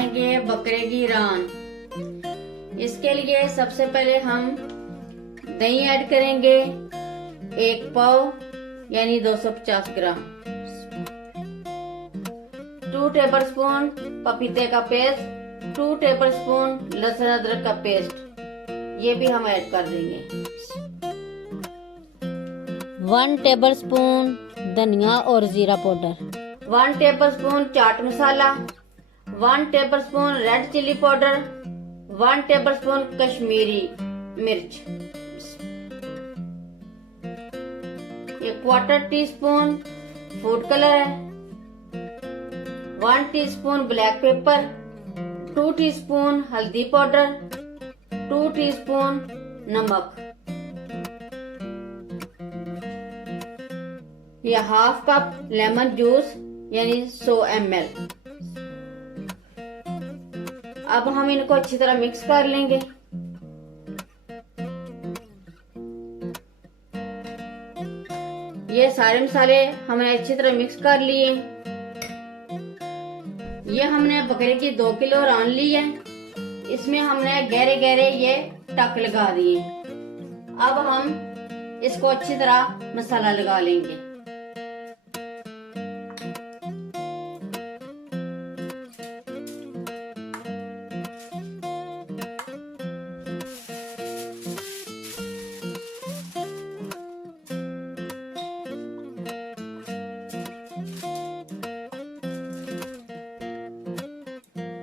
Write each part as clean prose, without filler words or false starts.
बनाएंगे बकरे की रान। इसके लिए सबसे पहले हम दही ऐड करेंगे 1 पाव यानी 250 ग्राम, 2 टेबलस्पून पपीते का पेस्ट, 2 टेबलस्पून लहसुन अदरक का पेस्ट, ये भी हम ऐड कर देंगे। 1 टेबलस्पून धनिया और जीरा powder, 1 tablespoon chaat masala, 1 tablespoon red chilli powder, 1 tablespoon Kashmiri मिर्च, 1/4 टीस्पून फूड कलर है, 1 टीस्पून ब्लैक पेपर, 2 टीस्पून हल्दी पाउडर, 2 टीस्पून नमक, ये 1/2 कप लेमन जूस यानी 100 ml। अब हम इनको अच्छी तरह मिक्स कर लेंगे। ये सारे मसाले हमने अच्छी तरह मिक्स कर लिए। ये हमने बकरे की 2 किलो रान ली है, इसमें हमने गहरे गहरे ये टक लगा दिए। अब हम इसको अच्छी तरह मसाला लगा लेंगे।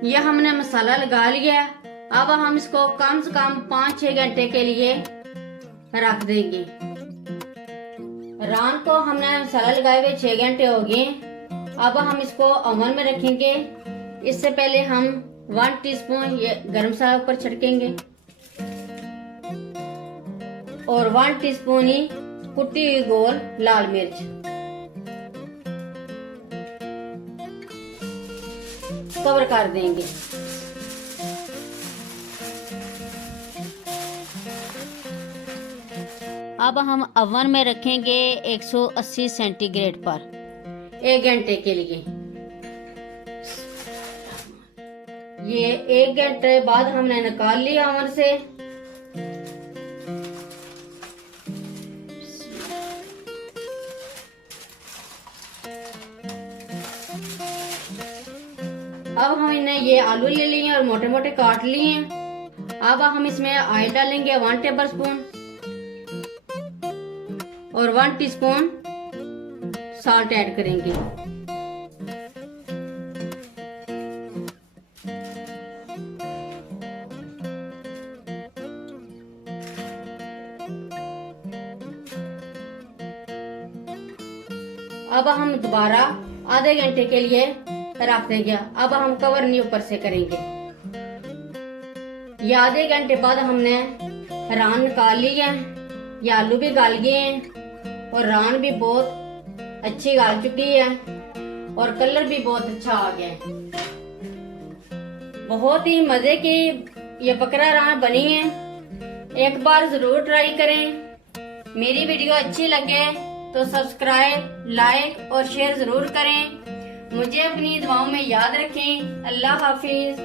ये हमने मसाला लगा लिया। अब हम इसको कम से कम 5-6 घंटे के लिए रख देंगे। रान को हमने मसाला लगाए हुए 6 घंटे हो गए। अब हम इसको ओवन में रखेंगे। इससे पहले हम 1 टीस्पून ये गरम मसाला ऊपर छिड़केंगे और 1 टीस्पून ही कुटी हुई गोल लाल मिर्च। कवर कर देंगे। अब हम ओवन में रखेंगे 180 सेंटीग्रेड पर 1 घंटे के लिए। ये 1 घंटे बाद हमने निकाल लिया ओवन से। अब हमने ये आलू ले लिए और मोटे मोटे काट लिए हैं। अब हम इसमें ऑयल डालेंगे 1 टेबलस्पून और 1 टीस्पून सॉल्ट ऐड करेंगे। अब हम दोबारा आधे घंटे के लिए रख देंगे। अब हम कवर नहीं ऊपर से करेंगे। ये आधे घंटे बाद हमने रान निकाल ली है। ये आलू भी गल गए हैं और रान भी बहुत अच्छी गल चुकी है और कलर भी बहुत अच्छा आ गया है। बहुत ही मजे की ये बकरा रान बनी है। एक बार जरूर ट्राई करें। मेरी वीडियो अच्छी लगे तो सब्सक्राइब, लाइक और शेयर जरूर करें। मुझे अपनी दुआओं में याद रखें। अल्लाह हाफिज।